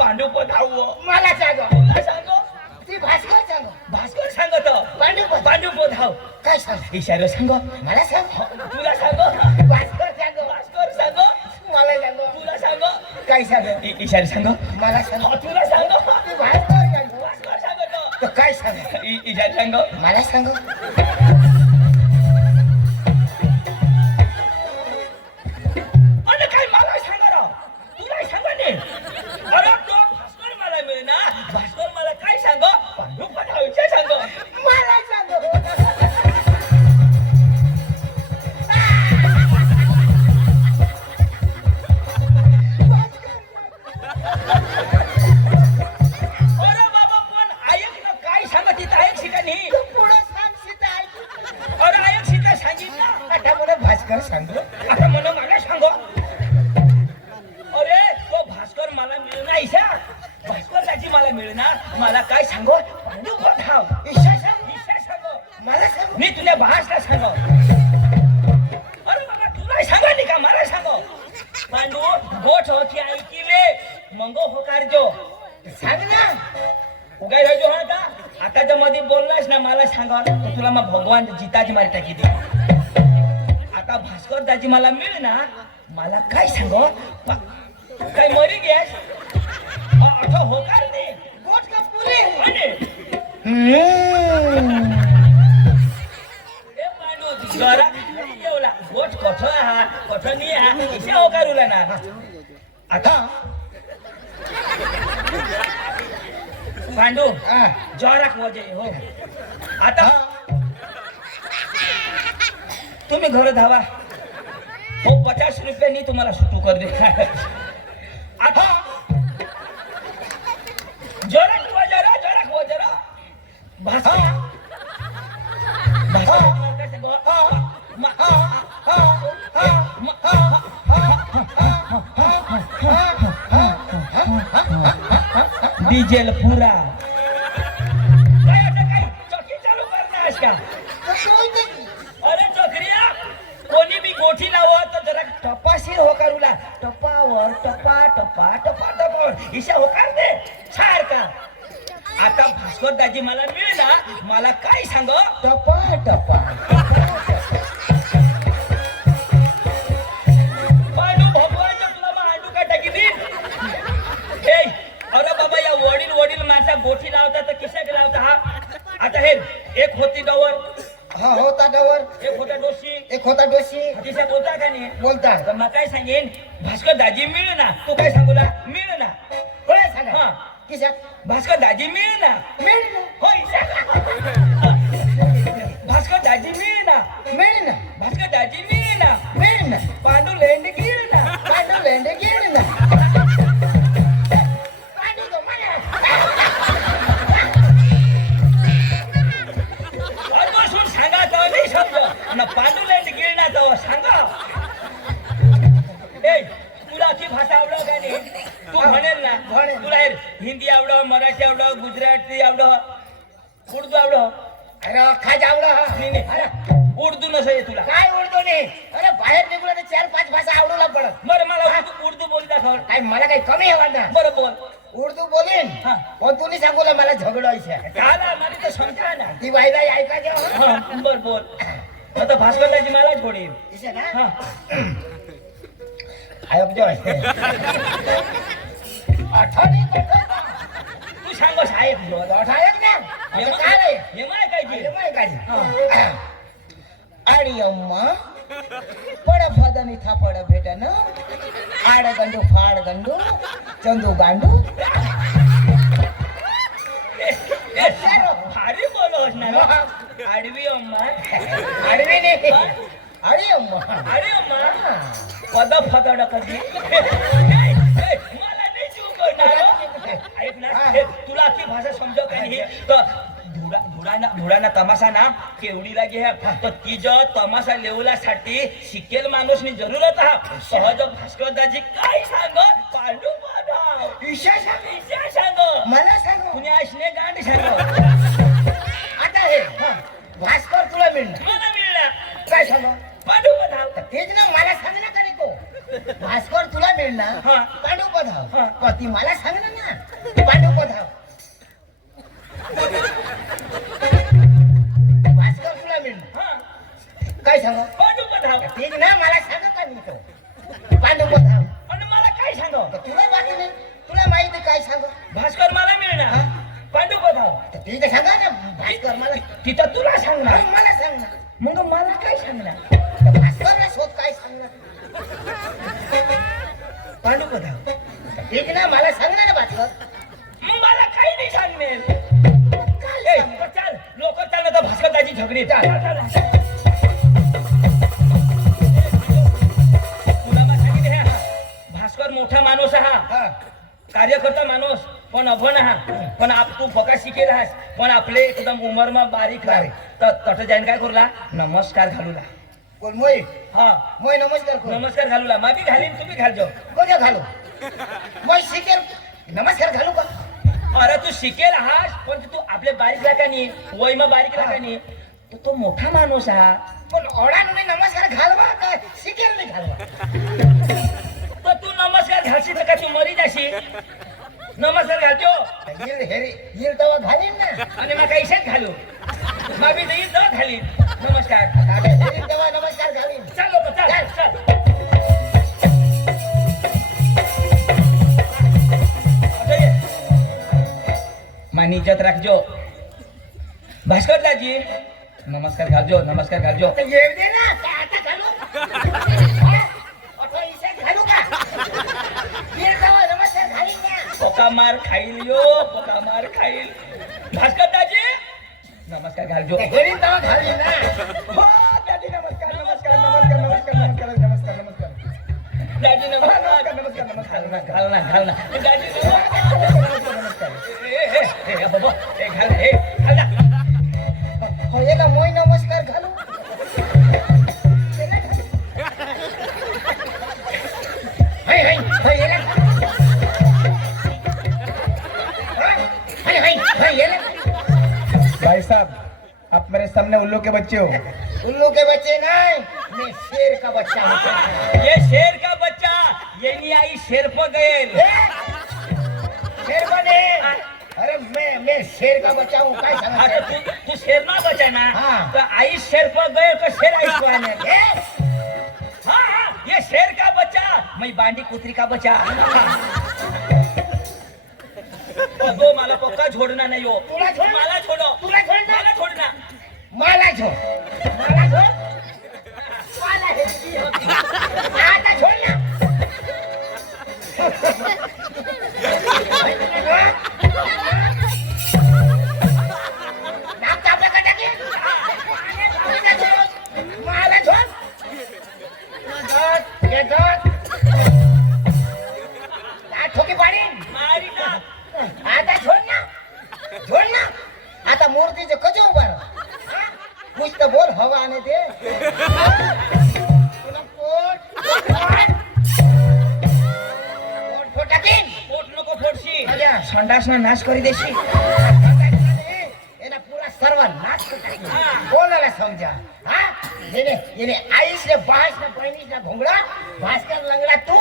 पांडू पधाव मला सांग तुला सांगो ती भास्कर सांग भास्कर सांगतो पांडू पधाव काय सांग इशारो सांगो मला सांग तुला सांगो भास्कर सांग भास्कर सांगो मला सांग तुला सांगो काय सांग इशारो सांगो मला सांग तुला सांगो ती भास्कर सांग भास्कर सांगतो तो काय सांग इशारो सांगो मला सांग अरे काय मला सांगा राव तुला सांगा नी अरे तो भास्कर मला मिळणार भास्कर मला काय सांगो पांडू पधावचे सांगो मला सांग अरे बाबा पण ऐक ना काय सांगत तिथं ऐक ठिकाणी पुढं सांग सीता ऐक अरे ऐक सीता सांगितलं आता मला भास्कर सांगलो आता म्हणून मला सांगो अरे तो भास्कर मला मिळणार ईशा भास्कर दाजी मला मिळणार मला काय सांगो पांडू पधाव ईशा सांग ईशा सांगो मला सांग मी तुला भाषला सांगो अरे बाबा तुला सांगा नी का मला सांगो पांडू गोठ होती ऐकिले मंगो होकार जो सांग ना उगाय राजो हा का आता जर मध्ये बोललास ना मला सांगा तर तुला मग भगवान जिताची मारी टाकी दे आता भास्कर दाजी मला मिळणार मला काय सांगो काय मरी गॅस अठो होकार दे गोट का पुरे आणि ए पांडू जरा येवला गोठ कठो हा कठो नी हा इथे होकारूला ना आता पांडू जोराक वजे हो आता तुम्ही घर धावा हो 50 रुपयांनी तुम्हाला सुटू कर दे आता जोराक वजरा भाषा डिझेल पुरा काय आता काय चौकी चालू करणार आहेस का अरे चोकरिया कोणी बी गोठी लावत तर जरा टपाशीर होकारूला टपावर टपा टपा टपा टपावर ईशा होकार दे सारखा आता भास्कर दाजी मला मिळणार मला काय सांग टपा टपा पांडू भगवानच्या तुला मांडू का टाकी देईन ए अरे बाबा या वडील माणसा गोठी लावता तर किशाक लावता हा आता हे एक होती डवर हा होता डवर एक होता डोशी एक होता डोशी किशा बोलता का नाही बोलता तर मग काय सांगेन भास्कर दाजी मिळ ना तू काय सांगूला मिळ ना कोणा सांगा हा किसा भास्कर दाजी मिळ ना मिळ ना होय भास्कर दाजी मिळ ना मिळ ना भास्कर दाजी मिळ ना मिळ ना पांडू लेंड गिर ना पांडू लेंडे गेले ना पांडू तो मला और बसून सांगा तो नाही समजो ना पांडू लेंड गिर ना तो सांगा ए तुला की भाषा आवडव का नाही तू म्हणेल ना म्हणेल. तुला हिंदी आवडव मराठी आवडव गुजराती आवडव उर्दू आवडव अरे खाज आवडा हा नाही नाही उर्दू नसं आहे तुला काय उडतो नाही अरे बाहेर निघलो तर 4-5 भाषा आवडूला पडत बरं मला उर्दू बोलता खबर काय मला काही कमी आहे वाटत बरं बोल उर्दू बोलीन हा. पण तुम्ही सांगूला मला झगडायचं काला मला तर समजा ना ती बाई बाई ऐकायचं हा बर बोल आता भास्कर दाजी मला जोडील दिसे ना हा आयोग जो आठवणी तू सांगो साहेब आठवत ना आता काय रे हे माय काय ते? अरे माय काय आडी अम्मा पड फदनी थापड भेटन आड गंडू फाड गंडू चंदू गांडू ए, भारी बोलो असणार हो. आडवी अम्मा आडवी नाही आडी अम्मा अरे अम्मा पद फदड कधी मला नाही जीव करणार हो. ऐक ना हे तुला ती भाषा समजव का नाही तर धुडाना तमाशा ना केवढीला घे तर ती जो तमाशा लेवलासाठी शिकेल माणूस नि जरूरत हा सहज भास्कर दाजी काय सांग पांडू पधाव ईशा सांग ईशा सांग मला सांग कुणी असणे गांड सांग आता हे भास्कर तुला मिळणार मला मिळणार काय सांग पांडू पधाव तेच ना मला सांग ना का रे तो भास्कर तुला मिळणार हा. पांडू पधाव हा. पण ती मला सांग ना काय सांगा पांडुपत हाव ठीक ना मला सांगा का मी तो पांडुपत हा आणि मला काय सांगाव तुला बाकी नाही तुला माहिती काय सांगा भास्कर मला मिळणार पांडुपत हाव ठीक आहे सांगा ना भास्कर मला तिथं तुला सांगणार मला सांग ना मग मला काय सांगणार त्या भास्करला शोध काय सांगणार पांडुपत हाव ठीक ना मला सांगणार ना भास्कर मग मला काही नाही सांगणार चल लोक चाललं तर भास्कर दाजी झगडी तुला मला सांगितलं हा भास्कर मोठा माणूस हा कार्यकर्ता माणूस पण अभन हा पण तू बका शिकेल हास पण आपले एकदम उमर मा बारीक तर तट जाईन काय करला नमस्कार घालूला कोण मोय हा मोय नमस्कार करू नमस्कार घालूला मा बी घालीन तुम्ही घालजो कोण्या घालू मोय शिकेल नमस्कार घालू का अरे तू शिकेल हास पण तू आपले बारीक लागानी वय मा बारीक लागानी तो मोठा माणूस हा पण ओढा नाही नमस्कार घालवा काय शिकेल नाही घालवा तर तू नमस्कार घालशील तर का तू मरी जाशील नमस्कार घालतो येईल हेरी येईल तेव्हा घालीन ना आणि मग कैशात घालू मग मी देईल तर घालीन नमस्कार येईल तेव्हा नमस्कार घालीन चल लोक चल चल मानी इज्जत राखजो भास्कर दाजी नमस्कार घालजो नमस्कार घालजो आता येऊ दे ना काय आता घालू आता इशात घालू का येईल तेव्हा नमस्कार घालीन ना पोका मार खाईल यो पोका मार खाईल भास्कर दाजी नमस्कार घालजो येईल तेव्हा घालीन ना हो दादी नमस्कार नमस्कार नमस्कार नमस्कार नमस्कार नमस्कार नमस्कार दाजी नमस्कार नमस्कार नमस्कार घाल ना दाजी नमस्कार ए बाबा ए घाल ना हो याला मोय नमस्कार घालू हाय हाय हाय याला हाय हाय हाय याला भाई साहब आप मेरे सामने उल्लू के बच्चे हो उल्लू के बच्चे नहीं मैं शेर का बच्चा हूँ ये शेर का बच्चा ये नहीं आई शेर पर गए शेर बने अरे मैं शेर का बच्चा हूँ काय हाँ सांगा तो तू शेर ना बचा ना हाँ। तो आई शेर पर गए तो शेर आई को आने हाँ ये शेर का बच्चा मैं बांडी कुतरी का बच्चा दो माला पक्का छोड़ना नहीं हो तुला छोड़ माला छोड़ो तुला छोड़ना माला छोड़ना माला छोड़ माला छोड़ माला है आता छोड़ ना नाक चापला का टाके माला छोड़ ये दot ठोकी पाडी मारी ना आता छोड़ ना आता मूर्तीचे कसे उभा राहा कुछ तर बोल हवा आने दे तुला पोट फोटाकीन पोट नको फोडशी अजा. संडास ना नाश करी देशी एना पूरा सर्व नाश कोणाला समजा हा येणे आईस ने बास ने बहिणीस ने भोंगडा भास्कर लंगडा तू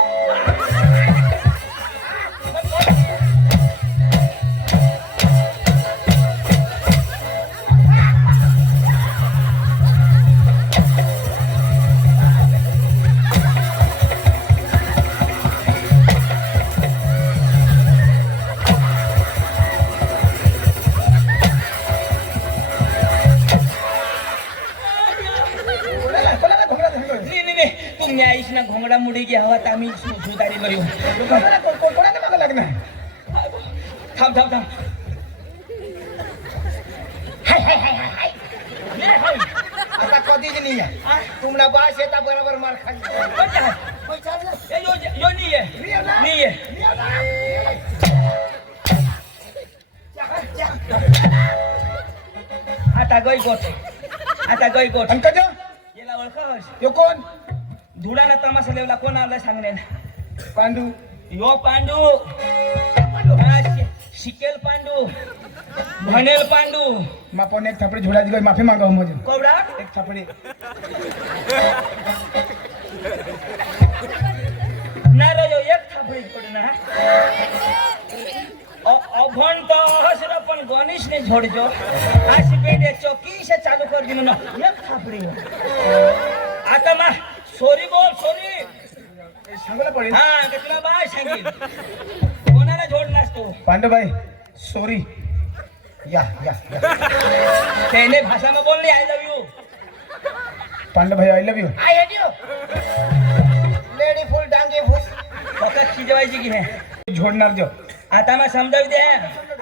नाही तुम्ही आईश ना घोंगडा मुडी घ्या हवा तर आम्ही सुधारी बरी कोणाचं मला लग्न आहे थांब थांब थांब हाय हाय हाय हाय हाय आता कधीच नाही आहे तुमला बास येता बरोबर मार खाली यो नाही आहे आता गई गोठ अंकज याला ओळखस यो कोण धुडाला तमाशा लेवला कोण आला सांगणे पांडू यो पांडू हा, शिकेल पांडू भनेल पांडू मापन एक थापडी झोडाची गई माफी मागा मुझे कवडा एक थापडी नाही रे यो एक थापडी पडे ना अभण तर हसर पण गणेश चौकीश ने जोड़जो आशी बेटे चौकीश चालू कर दी मनो एक थापड़ी आता मा सॉरी बोल सॉरी सांगायला पडेल. हा का तुला बाय सांगेल कोणाला जोडलास तू पांडुभाई सॉरी. या या या. त्याने भाषा में बोलनी आई लव यू पांडुभाई I love you. I hate you lady फुल डांगे फुस. फक्त खिजवायची की हे झोडणार जो. आता मग समजावी दे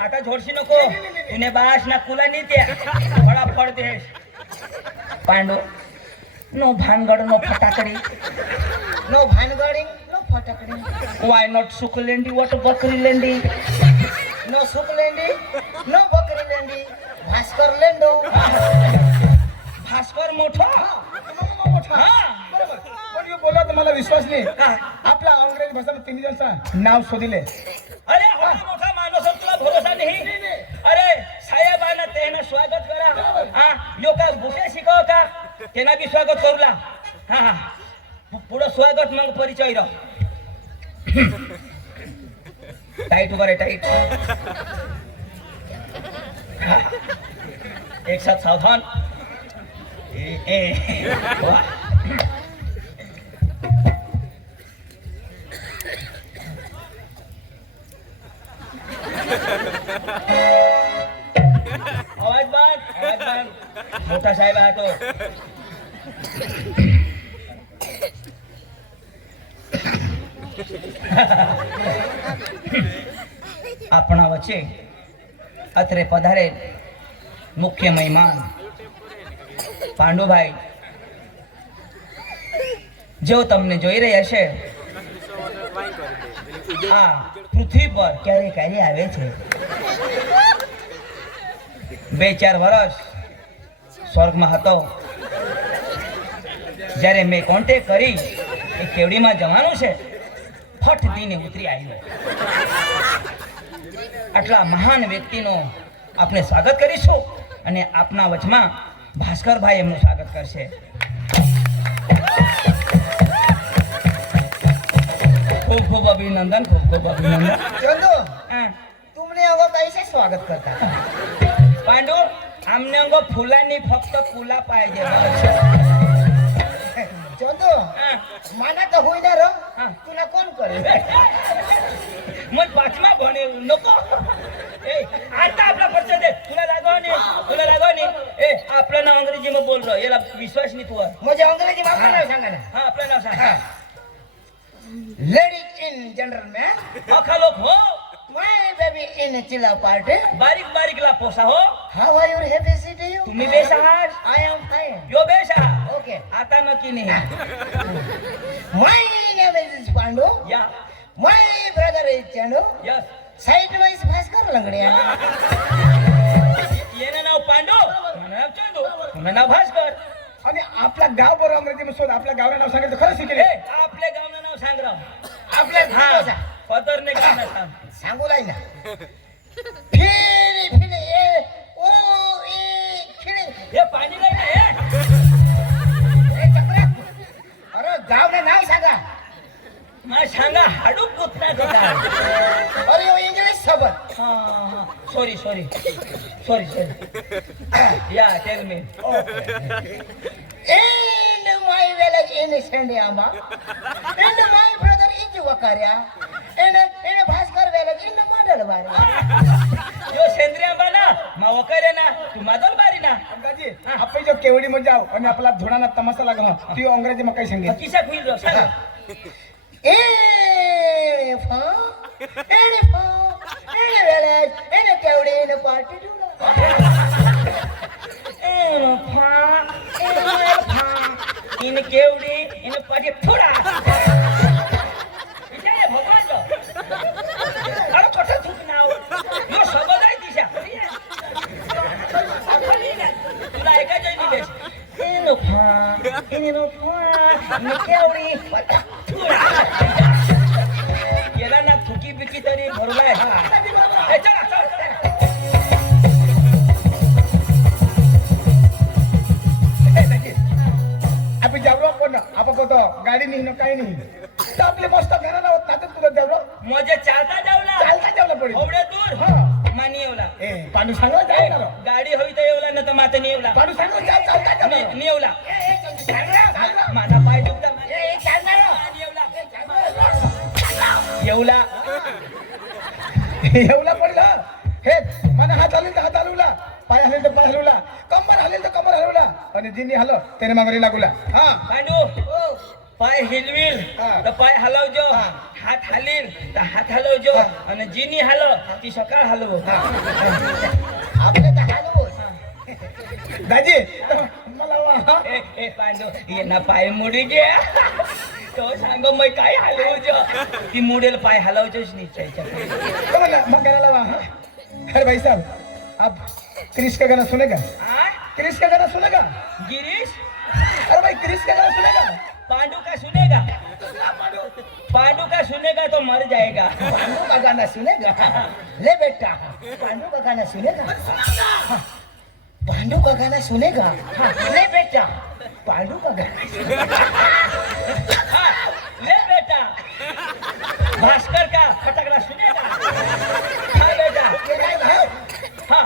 आता झोडशी नको तिने बाश ना कुला नाही त्या बडा पड दे पांडू नो भानगड नो फटाकडी नो भानगडी नो फटाकडी. वाय नॉट सुकलेंडी वॉट बकरी लेंडी नो सुकलेंडी नो बकरी लेंडी. भास्कर लेंडो. भास्कर मोठा हा बरोबर. पण यो बोला तर मला विश्वास नाही. हा. आपला अंग्रेजी भाषा तिन्ही जणचा नाव शोधिले. अरे हा मोठा माणूस तुला भरोसा नाही अरे साहेबांना त्यानं स्वागत करा हा लोक बुके शिकव का त्यांना बी स्वागत करूला हा हा पुढं स्वागत मग परिचय राह टाईट उभा रे टाईट हा. एक साथ सावधान वाह. आवाज बंद मोठा साहेब आहे तो આપણા વચ્ચે અત્રે પધારે મુખ્ય મહેમાન પાંડુભાઈ જેઓ તમને જોઈ રહ્યા છે આ પૃથ્વી પર ક્યારે ક્યારે આવે છે 2-4 વર્ષ સ્વર્ગમાં હતો જ્યારે મેં કોન્ટેક્ટ કરી એ કેવડીમાં જવાનું છે ફટ દીને ઉતરી આવ્યો આટલા મહાન વ્યક્તિનો આપણે સ્વાગત કરીશું અને આપના વચમાં ભાસ્કરભાઈ એમનું સ્વાગત કરશે खूब खूब अभिनंदन खूब खूब अभिनंदन चंदू हाँ. तुमने अगो कैसे स्वागत करता. पांडू आमने अंगो फुलानी फक्त फुला पाहिजे चंदू हाँ. माना तो होई ना रो. हाँ. तुला कोण करे. मग पाचमा भणे नको ए आता आपला परिचय दे तुला लागव नाही ए आपलं नाव अंग्रेजी मध्ये बोल रहा याला विश्वास नाही तुझा म्हणजे अंग्रेजी मागं नाव सांगा ना. हा आपलं नाव सांग हाँ. Ladies in gentlemen, अखा लोक हो my baby in chilla party. बारीक बारीक ला पोसा हो How are you? Happy city you? तुम्ही बेस आहात I am fine. Yo base आहात Okay. आता नक्की नाही My name is Pandu. या My brother is Chandu. Yes Side wise Bhaskar Langdiya. येणं नाव पांडू माझं नाव चंदू तुझं नाव भास्कर आणि आपला गाव बरोबर अंग्रेजी शोध. आपल्या गावचं नाव सांगितलं खरं ए शिकेल. आपल्या गावनं नाव सांग राव आपल्या हा गावाचा. पदरने गाणं सांग सांगू लाई ना. फिरे फिरे ए ओ ए फिरे. हे पाणी नाही ना हे ए चक्रा. अरे गावचं नाव सांगा. मला सांगा हाडू पुतना का अरे यो इंग्लिश सोबत. हा सॉरी सॉरी सॉरी सॉरी या tell me And my village in Sandiama. And my brother is Wakaria. And Bhaskar village in Madalwari. यो सेंद्रिय आंबा मा वकरे ना तू मादल बारी ना अंदाजी आपण जो केवडी मध्ये जाऊ आणि आपला धुणाना तमाशा लागला ती अंग्रेजी मग काही सांगेल. किसा खुईल रो सांग And village in Kevdi in party do. In Kevdi in party थोडा विचार भगवान जो अरे कसं चूक नाव यो सबद आहे दिशा तुला ऐकायचं नाही बेस इन केवडी थोडा केला ना थुकी बिकी तरी भरलाय चला चला आपण जावलो पण आपण तो गाडी नाही काही नाही तर आपले मस्त घराला होत ना तर तुला जावलो मजे चालता जावला चालता जावला पडेल. एवढ्या दूर हा. मानी येवला ए पांडू सांगला जाय ना गाडी हवी तर येवला न तर माता नाही येवला पांडू सांगला जाय चाल काय करणार? नाही येवला सांगला माझा पाय दुखता येवला एवढा पडलं हे मला हात हलवला तर हात हलवला पाय हलेल तर पाय हलवला कंबर हलेल तर कंबर हलवला आणि जिनी हलो त्याने मागरी लागला हा पांडू पाय हिलविल तर पाय हलवजो हात हालील तर हात हलवजो आणि जिनी हलो ती सकाळ हलव आपले तर हालवो दाजी मला वा ए ए पांडू ये ना पाय मुडी गे तो सांगो मैं काय हलवजो ती मुडेल पाय हलवजोच निश्चयच्या मग करायला वा अरे भाई साहब आप क्रिश का गाना सुनेगा क्रिश का गाना सुनेगा गिरीश अरे भाई क्रिश का गाना सुनेगा पांडू का सुनेगा पांडू का सुनेगा तो मर जाएगा पांडू का गाना सुनेगा ले बेटा पांडू का गाना सुनेगा हाँ, पांडू का गाना सुनेगा हाँ, ले बेटा पांडू का गाना हाँ, ले बेटा भास्कर का फटकड़ा सुनेगा हाँ बेटा हाँ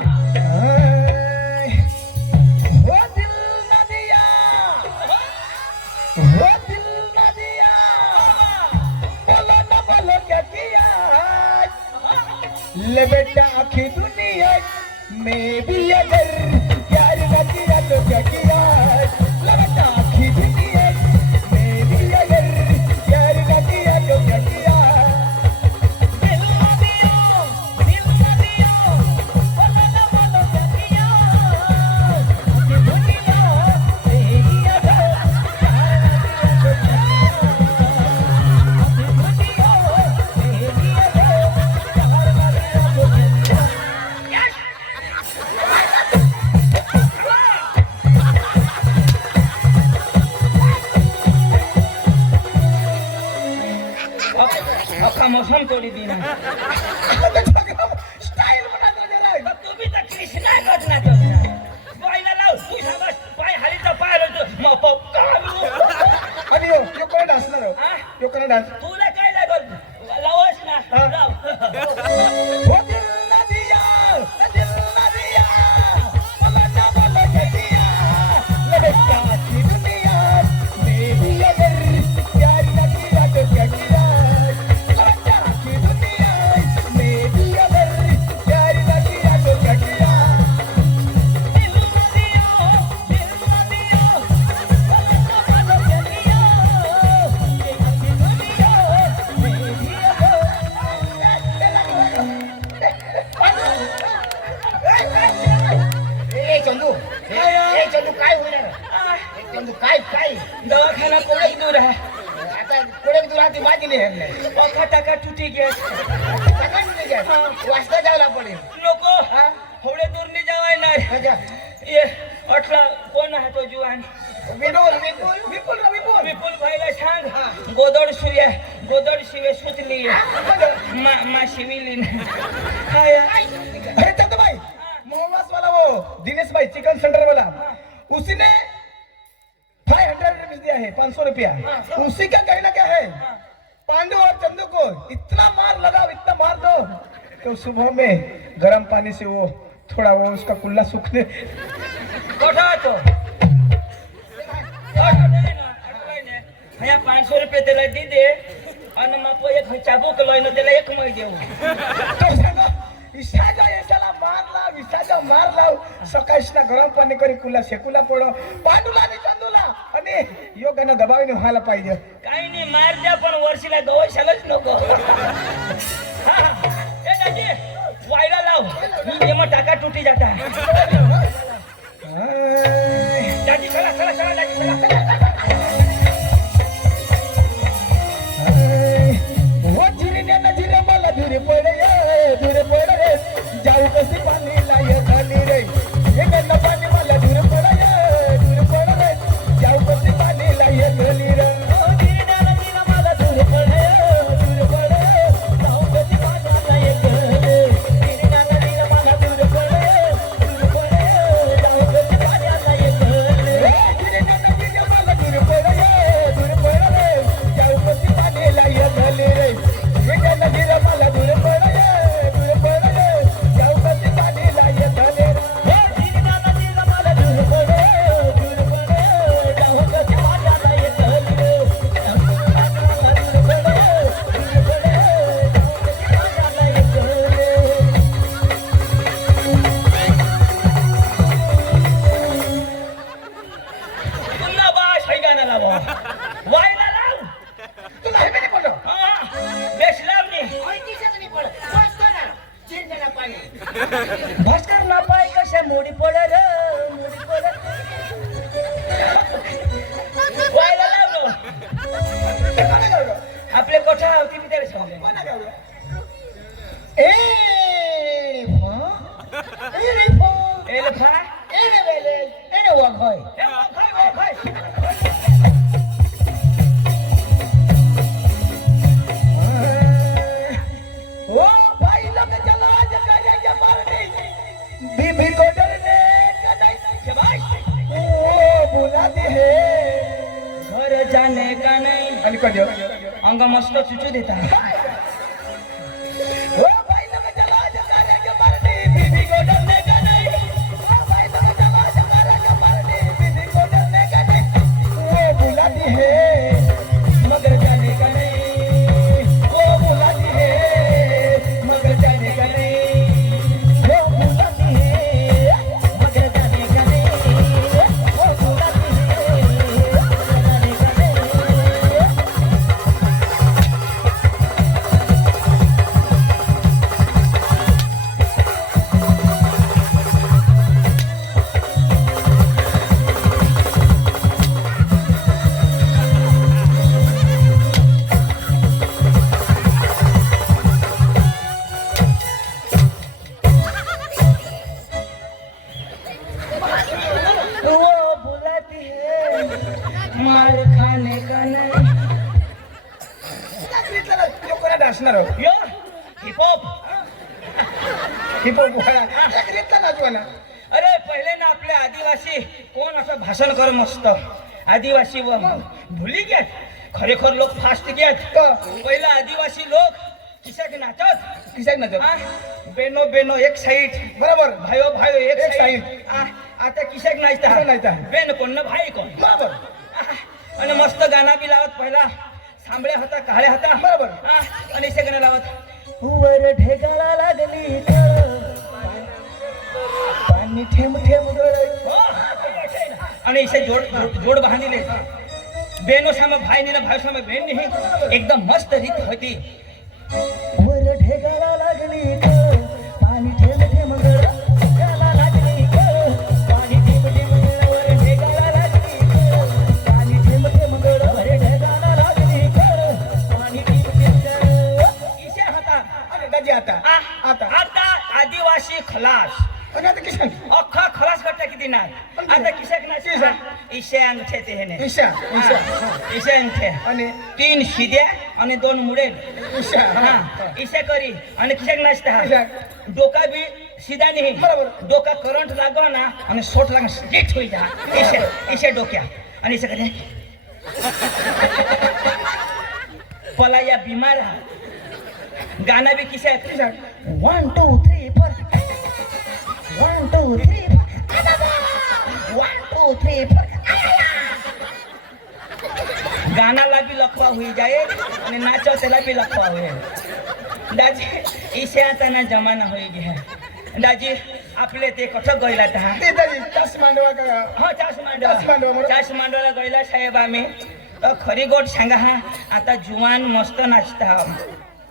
वो दिल न दिया वो दिल न दिया बोलो न बोलो क्या किया ले बेटा आखी दुनिया में भी अगर प्यार न किया तो क्या किया ले बेटा आखी दुनिया में भी अगर प्यार न किया तो क्या किया दिल न दियो बोलो न बोलो क्या किया ये दुनिया तेरी अदा आपका मौसम तोड़ी दी ना स्टाइल बनाता जा रहा है तू भी तो कृष्णा करना चाहता पाय ना लाव तू समज पाय हाली तर पाय रो मग कालू आणि यो कोण डान्सणार हो हा? यो कोण डान्स तुला काय लागल लावच ना हा? लाव वो दिल न दिया मला ना बोलो क्या किया ले बेटा की दुनिया में भी अगर प्यार न किया तो क्या किया ले बेटा की दुनिया में भी अगर प्यार न किया तो क्या किया दिल न दियो बोलो क्या किया ये दुनिया मेरी ए चंदू काय होणार चंदू काय दवाखाना कोणी दूर आहे आता कोणी तू राहते माझी नाही पंखा टाका टुटी गया वाजता जायला पडेल नको हा? थोडे दूर नाही जावाय नाही अच्छा ये अठरा कोण आहे तो जुवान विपुल विपुल भाईला सांग गोदड शिवे सुतली मा शिविली काय अरे चंदू भाई मोहम्मद वाला वो दिनेश भाई चिकन सेंटर वाला उसने 500 रुपीज दिया है 500 रुपया उसी का कहना क्या है पांडु और चंदू को इतना मार दो तो सुबह में गर्म पानी से वो थोड़ा वो उसका कुल्ला सूखने कोठा तो અહીંયા 500 રૂપિયા તેલા દી દે અને માપો એક ચાબુક લઈને તેલા એક મય દેવું तो सांगा विसाजा येशाला मार लाव सकाळीना गरम पाणी करी कुल्ला शेकुला पडो पांडुला आणि चंदूला आणि योगानं दबावीने व्हायला पाहिजे काही नाही मार द्या पण वर्षीला गवशालच नको हा, हा. ए दाजी वायला लाव मी जेव्हा टाका तुटी जाता दाजी चला दाजी चला वो जिरे मला धुरे पडे जाऊ कशी पाणी लाय खाली रे हे गल्ला पाणी मला धुरे पडे जाऊ कशी पाणी लाय खाली रे मला दूर पडे जाऊ कधी माझा नाही गले मला दूर पडे जाऊ कधी माझा नाही गले भास्कर ना पाय कशा मोडी पडर मोडी पडर व्हायला लावलो आपले कोठा होती मी त्याला सांगले एल्फा ओ भाई लोग चलो आज करेंगे पार्टी बीबी को डरने का नहीं शाबाश ओ बुलाती है घर जाने का नहीं आणि कधी अंग मस्त चुचू देता ओ भाई लोग चलो आज करेंगे पार्टी बीबी को डरने का नहीं ओ भाई लोग चलो आज करेंगे पार्टी बीबी को डरने का नहीं वो बुलाती है मगर जाने का नहीं वो बुलाती है मगर जाने का नहीं वो बुलाती है मगर जाने का नहीं वो बुलाती है जाने का नहीं वो बुलाती है मार खाने का नहीं डान्सणार यो हिपहॉप हिपहॉप नाचवाना अरे पहिले ना आपले आदिवासी कोण असं भाषण कर मस्त आदिवासी व भुली गेत खरेखर लोक फास्ट गेत पहिला आदिवासी लोक किशाक नाचत किशाक नाचत आ, बेनो बेनो एक साइड बरोबर भायो भायो एक एक साइड side. आता किशाक नाचता किशाक नाचता. बेन कोण ना भाई कोण बरोबर आणि मस्त गाणं बी लावत पहिला सांबळ्या होता काळ्या होता बरोबर. आणि इसे गाणं लावत वर ढेगाळा लागली पाणी ठेम ठेम आणि इसे जोड बांधिले बेनो साम भाई ना भाई साम बेन नहीं एकदम मस्त रीत होती वर ढेगाळा लागली पाणी ठेम ठेम ढेगाळा लागली पाणी ठेम ठेम वर ढेगाळा लागली पाणी ठेम ठेम वर ढेगाळा लागली पाणी ठेम ठेम इसे होता अरे दाजी आता आता आता आदिवासी खलास आणि आता किशाक अख्खा खलास करता किती नाही आता किशाक नाही इशे अंगठे ते हेने ईशा ईशा इशे अंगठे आणि 3 शिद्या आणि 2 मुडेल ईशा हा इशे करी आणि किशाक नाचता किशाक डोका बी सीधा नाही बरोबर. डोका करंट लागो ना आणि शॉट लागून स्ट्रेट होई जा इशे डोक्या आणि इशे करी पलाया बीमार हा गाना भी किसे 1 2 3 4 1 2 3 1 2 3 4 गानाला भी लखवा हुई जाए आणि नाचो त्याला भी लखवा हुए दाजी इसे आता ना जमाना होई गया दाजी आपले ते कठो गईला था ते दाजी तास मांडवा का हा चास मांडवा. मांडवाला गईला साहेब आम्ही तर खरी गोट सांगा हा आता जुवान मस्त नाचता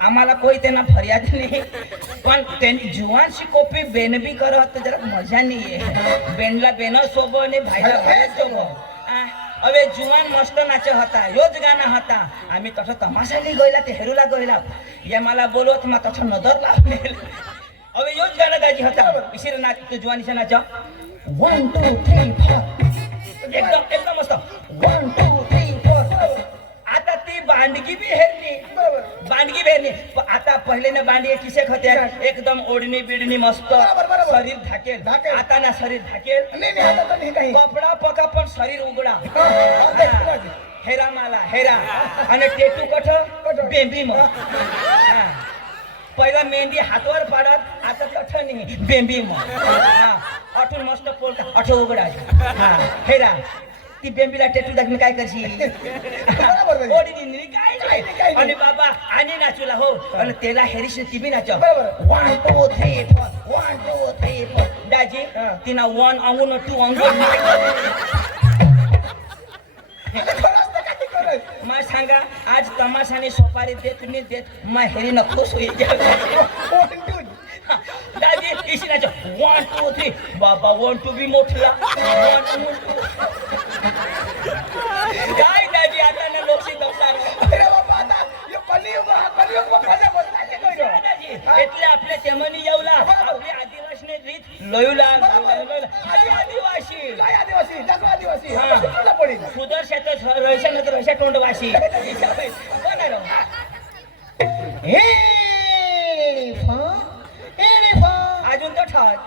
आम्हाला कोई त्यांना फरियाद नाही पण त्यांनी जुवानशी कोपी बेन बी करत तर जरा मजा नाही आहे बेनला बेन सोबो आणि भाईला भाई सोबो હવે જુવાન મસ્ત નાચે હતા યો જ ગાના હતા આમી તઠો તમાશાલી ગયેલા તે હેરુલા ગયેલા એ માલા બોલો તો માં તઠો નજર લાવને હવે યો જ ગાના ગાજી હતા ઇસીરે નાચ તો જુવાની છે નાચ 1 2 3 4 एकदम मस्त 1 2 3 4 आता ती बांडगी बी हेरली बांडगी बी हेरली आता पहिले ना बांडगी किसे होत्या एकदम ओढणी बिडणी मस्त शरीर ढाकेल आता ना शरीर ढाकेल नाही नाही आता तर नाही काही कपडा पका पण शरीर उघडा हेरा माला हेरा आणि टेटू कठ बेंबी मग पहिला मेहंदी हातवर पाडत आता कठ नाही बेंबी मग अठून मस्त पोलका अठ उघडा हेरा ती बेंबीला टेटू दाखवून काय करशील आणि बाबा आणि नाचूला हो आणि त्याला हेरीश ती बी नाच 1 2 3 4 1 2 3 4 दाजी तिना 1 अंगून 2 अंगून मग सांगा आज तमाशाने सोपारी देत नाही देत मग हेरी न खुश होईल दाजी इशिनाच्या 1 2 3 बाबा 1 2 बी मोठला 1 2 काय दाजी आता ना लोकशी दवसार अरे बाबा आता यो कलियुग बापाचा बोलता आहे कोण दाजी એટલે આપણે તેમાંની જેવલા આપણી આદિવાસીને રીત લોયુલા આદિવાસી काय आदिवासी जातो आदिवासी हा. सुटला पडेल सुदर्शा तर रहशा न तर रहशा तोंडवासी कोण आहे रे? अजून तो ठाक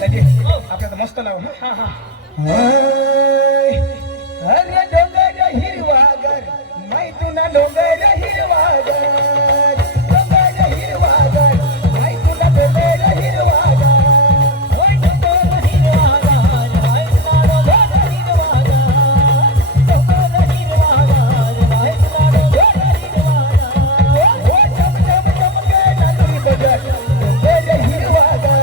दादी आपलं तर मस्त नाव हा हा अरे डोंगर हिरवागर मैतुना डोंगर हिरवागर डोंगर हिरवागर मैतुना डोंगर हिरवागर ओय डोंगर हिरवागर मैतुना डोंगर हिरवागर डोंगर हिरवागर मैतुना डोंगर हिरवागर ओ चम चम चमके नाचरी बजट डोंगर हिरवागर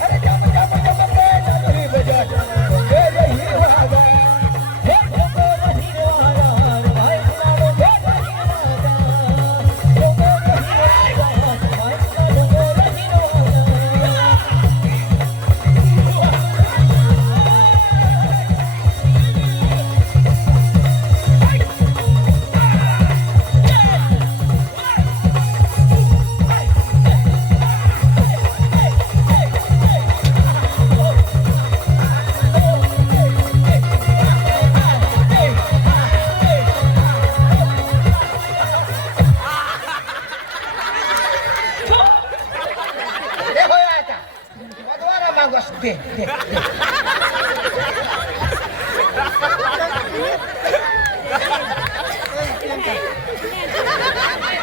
अरे चम चम चमके नाचरी बजट डोंगर हिरवागर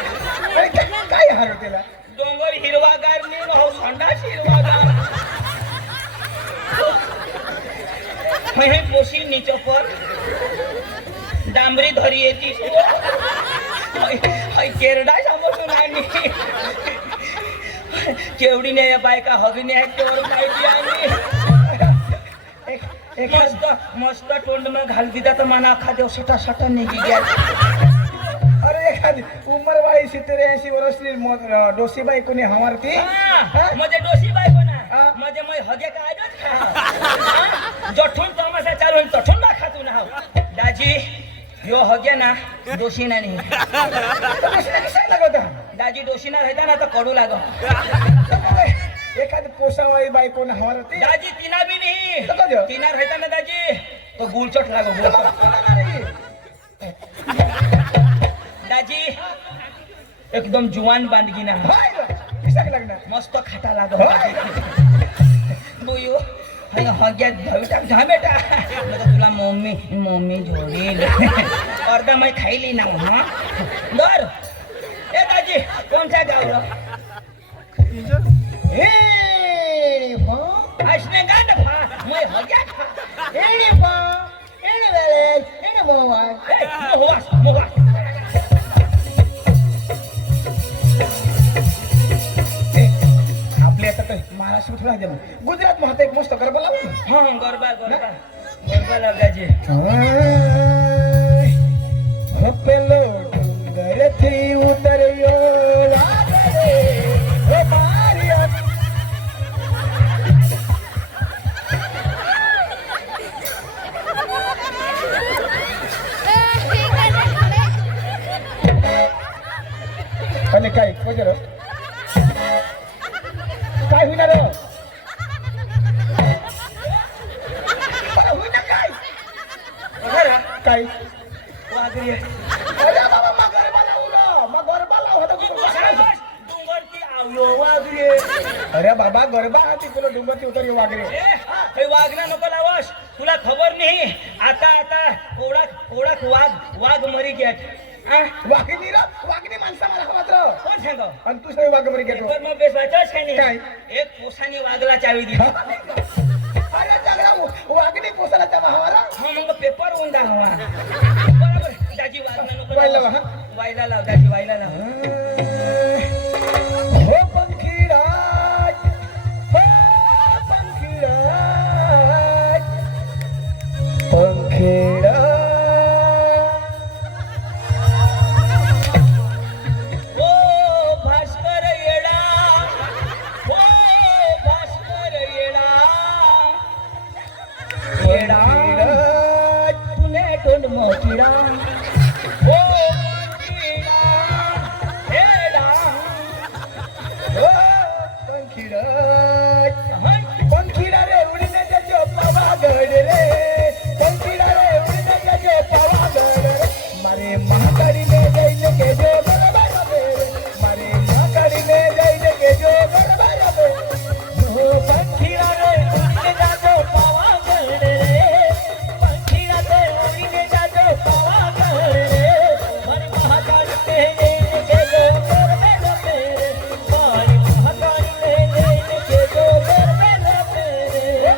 काय हार त्याला डोंगर हिरवागार मी भाऊ संडास हिरवागार हे पोशी नीचो पर डांबरी धरी येती केरडा समोरून आणि केवढीने या बायका हगीने आहेत तेवढं माहिती आणि मस्त मस्त तोंड मग घाल दिदा तर मना अख्खा देव सटा सटा निघी गया अरे एखादी उमरवाळी 70-80 वर्षाची डोसीबाई कोणी हमारती म्हणजे डोशी बायको हा. ना म्हणजे मग हगे काय खा जठून तमाशा चालू तठून ना खातू ना दाजी यो हगे ना दोषी ना नाही लागत दाजी दोषी ना राहता ना तर कडू लाग एखादी पोसावाळी बाई कोण हमारती दाजी तिना बी नाही तो कधी? तिना राहता ना दाजी तो गुलचट लागो गुलचट दाजी एकदम जुवान बांधगी ना लागणार मस्त खाटा लागो होय. बुयो हग्यात धवी टाक जा बेटा मग तुला मम्मी मम्मी जोडील अर्धा मै खाईली ना हा बर ए दाजी कोणत्या गावला असने गांड फा मै हग्या खा मोहवास मोहवास आपले आता तर महाराष्ट्र थोडा जम गुजरात मध्ये एक मस्त गरबा लावू हा गरबा गरबा गरबा लाव दाजी पेलो डुंगर थी उतरियो वादळे ओ मारिया अरे काय वजर काय होणार होईना काय बघा काय वागरी अरे बाबा मग गरबा लावला मग गरबा लावला डोंगर ती आवलो वागरी अरे बाबा गरबा हा तिकडे डोंगरची उतर वागरे हे वागना नको लावस तुला खबर नाही आता आता ओळख ओळख वाघ वाघ मरी गेट वाघिनी माणसा मला मात्र कोण सांग आणि तू सगळी वाघ बरी घेतो पेपर मग बेसवायचंच काय काय? नाही एक पोसानी वाघला चावी दिली अरे जगला वाघिनी पोसाला त्या महावारा हा मग पेपर उंदा हवा बरोबर दाजी वागना नको वायला लावस. हा? वायला लाव दाजी वायला लाव हो पंखीराज हो पंखीराज पंखीराज मोठीडा ओ पंखीडा, हे डांग. ओ पंखीडा पंखीडा रे उडीने त्याच्या पावागड रे पंखीडा रे उडीने त्याच्या पावागड रे मारे महाकाळीने जाईन के जो बरोबर रे मारे महाकाळीने जाईन के जो बरोबर रे हो पंखीडा रे उडीने जातो पावागड रे, पंखीडा रे उडीने जातो पावागड रे. मारी महाकाळीने जाईन के जो बरोबर रे, मारी महाकाळीने जाईन के जो बरोबर रे.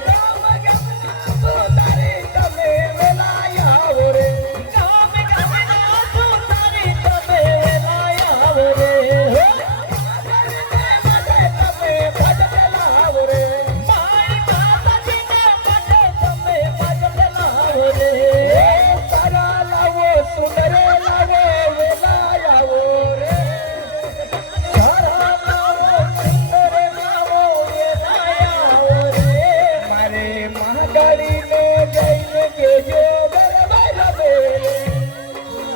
राम तू तारी तमे वेलाया रे गामे गामे नाचू तारी तमे वेलाया रे. तमे भजला रे मारी माताजीने माझे तमे भजला रे. तारा लावो सुंदरे लावो वेलाया रे तारा लावो सुंदरे लावो वेलाया रे मारे महाकाळीने जाईन के जो बरोबर रे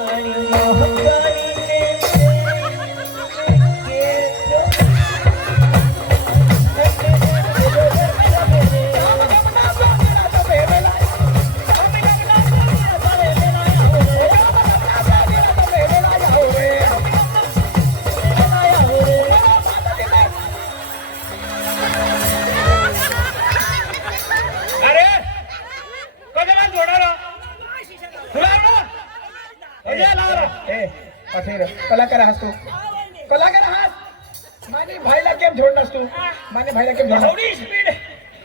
आणि महाकाळीने अरे कशाला जोडा तुला कलाकार आहेस तू कलाकार आहेस माझी भाईला केम जोडणार तू माझ्या भाईला केम जोडणार एवढी स्पीड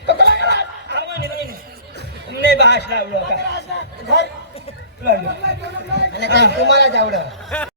तो कलाकार आहेस नाही भाष लावलो का घर आणि काय तुम्हालाच आवडत